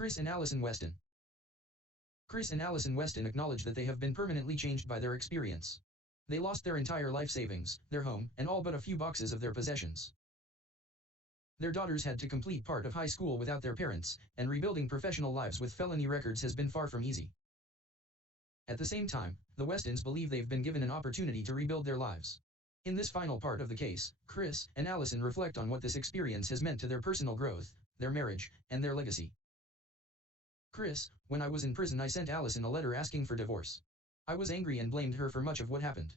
Chris and Alison Weston. Chris and Alison Weston acknowledge that they have been permanently changed by their experience. They lost their entire life savings, their home, and all but a few boxes of their possessions. Their daughters had to complete part of high school without their parents, and rebuilding professional lives with felony records has been far from easy. At the same time, the Westons believe they've been given an opportunity to rebuild their lives. In this final part of the case, Chris and Alison reflect on what this experience has meant to their personal growth, their marriage, and their legacy. Chris, when I was in prison I sent Alison a letter asking for divorce. I was angry and blamed her for much of what happened.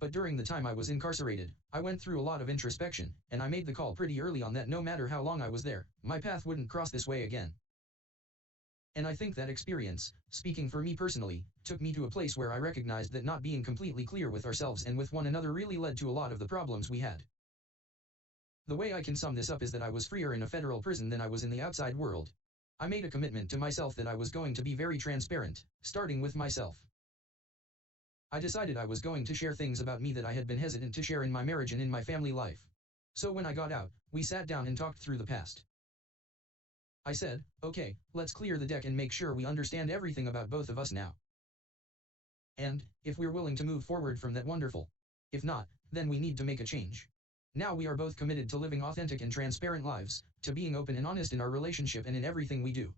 But during the time I was incarcerated, I went through a lot of introspection, and I made the call pretty early on that no matter how long I was there, my path wouldn't cross this way again. And I think that experience, speaking for me personally, took me to a place where I recognized that not being completely clear with ourselves and with one another really led to a lot of the problems we had. The way I can sum this up is that I was freer in a federal prison than I was in the outside world. I made a commitment to myself that I was going to be very transparent, starting with myself. I decided I was going to share things about me that I had been hesitant to share in my marriage and in my family life. So when I got out, we sat down and talked through the past. I said, okay, let's clear the deck and make sure we understand everything about both of us now. And, if we're willing to move forward from that, wonderful. If not, then we need to make a change. Now we are both committed to living authentic and transparent lives, to being open and honest in our relationship and in everything we do.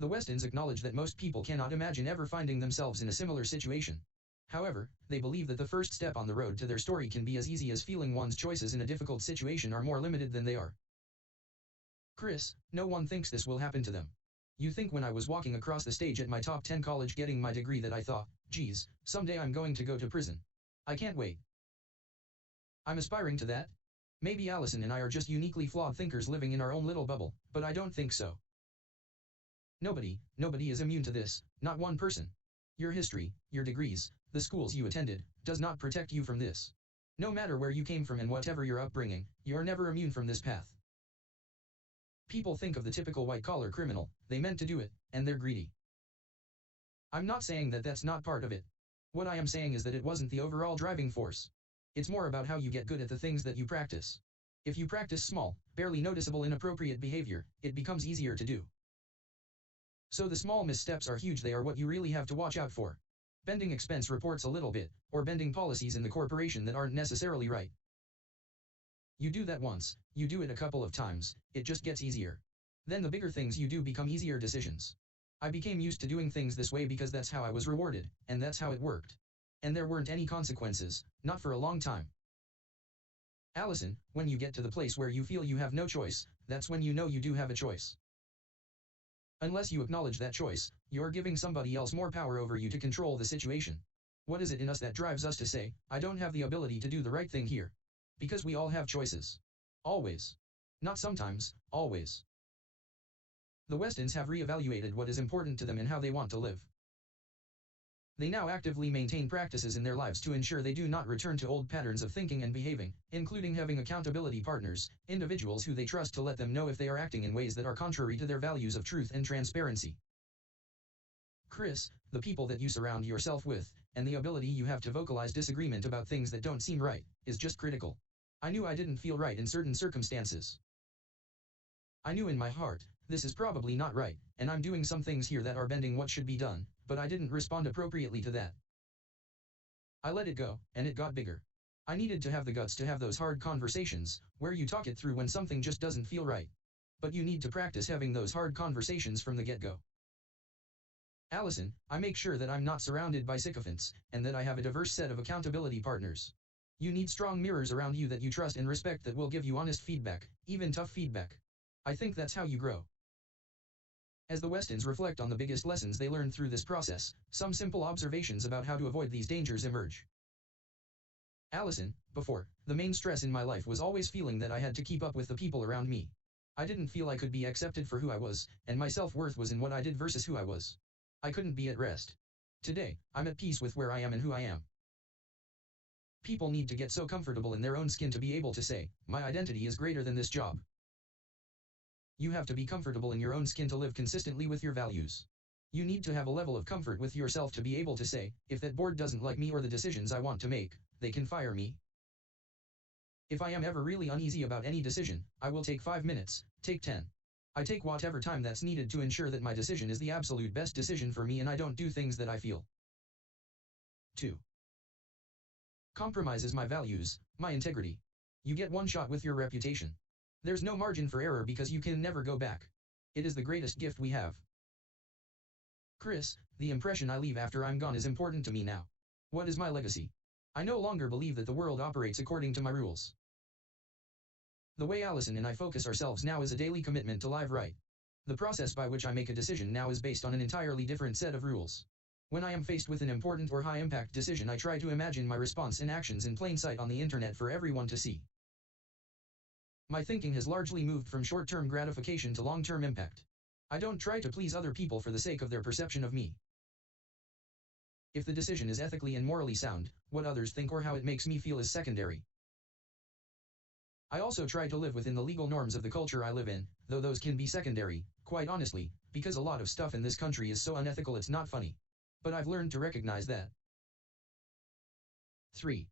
The Westons acknowledge that most people cannot imagine ever finding themselves in a similar situation. However, they believe that the first step on the road to their story can be as easy as feeling one's choices in a difficult situation are more limited than they are. Chris, no one thinks this will happen to them. You think when I was walking across the stage at my top 10 college getting my degree that I thought, geez, someday I'm going to go to prison. I can't wait. I'm aspiring to that. Maybe Alison and I are just uniquely flawed thinkers living in our own little bubble, but I don't think so. Nobody is immune to this, not one person. Your history, your degrees, the schools you attended, does not protect you from this. No matter where you came from and whatever your upbringing, you're never immune from this path. People think of the typical white-collar criminal, they meant to do it, and they're greedy. I'm not saying that that's not part of it. What I am saying is that it wasn't the overall driving force. It's more about how you get good at the things that you practice. If you practice small, barely noticeable inappropriate behavior, it becomes easier to do. So the small missteps are huge, they are what you really have to watch out for. Bending expense reports a little bit, or bending policies in the corporation that aren't necessarily right. You do that once, you do it a couple of times, it just gets easier. Then the bigger things you do become easier decisions. I became used to doing things this way because that's how I was rewarded, and that's how it worked. And there weren't any consequences, not for a long time. Alison, when you get to the place where you feel you have no choice, that's when you know you do have a choice. Unless you acknowledge that choice, you're giving somebody else more power over you to control the situation. What is it in us that drives us to say, I don't have the ability to do the right thing here? Because we all have choices. Always. Not sometimes, always. The Westons have reevaluated what is important to them and how they want to live. They now actively maintain practices in their lives to ensure they do not return to old patterns of thinking and behaving, including having accountability partners, individuals who they trust to let them know if they are acting in ways that are contrary to their values of truth and transparency. Chris, the people that you surround yourself with, and the ability you have to vocalize disagreement about things that don't seem right, is just critical. I knew I didn't feel right in certain circumstances. I knew in my heart, this is probably not right, and I'm doing some things here that are bending what should be done, but I didn't respond appropriately to that. I let it go, and it got bigger. I needed to have the guts to have those hard conversations, where you talk it through when something just doesn't feel right. But you need to practice having those hard conversations from the get-go. Alison, I make sure that I'm not surrounded by sycophants, and that I have a diverse set of accountability partners. You need strong mirrors around you that you trust and respect that will give you honest feedback, even tough feedback. I think that's how you grow. As the Westons reflect on the biggest lessons they learned through this process, some simple observations about how to avoid these dangers emerge. Alison, before, the main stress in my life was always feeling that I had to keep up with the people around me. I didn't feel I could be accepted for who I was, and my self-worth was in what I did versus who I was. I couldn't be at rest. Today, I'm at peace with where I am and who I am. People need to get so comfortable in their own skin to be able to say, my identity is greater than this job. You have to be comfortable in your own skin to live consistently with your values. You need to have a level of comfort with yourself to be able to say, if that board doesn't like me or the decisions I want to make, they can fire me. If I am ever really uneasy about any decision, I will take 5 minutes, take 10. I take whatever time that's needed to ensure that my decision is the absolute best decision for me and I don't do things that I feel. 2. Compromises my values, my integrity. You get one shot with your reputation. There's no margin for error because you can never go back. It is the greatest gift we have. Chris, the impression I leave after I'm gone is important to me now. What is my legacy? I no longer believe that the world operates according to my rules. The way Alison and I focus ourselves now is a daily commitment to live right. The process by which I make a decision now is based on an entirely different set of rules. When I am faced with an important or high-impact decision, I try to imagine my response and actions in plain sight on the internet for everyone to see. My thinking has largely moved from short-term gratification to long-term impact. I don't try to please other people for the sake of their perception of me. If the decision is ethically and morally sound, what others think or how it makes me feel is secondary. I also try to live within the legal norms of the culture I live in, though those can be secondary, quite honestly, because a lot of stuff in this country is so unethical it's not funny. But I've learned to recognize that. 3.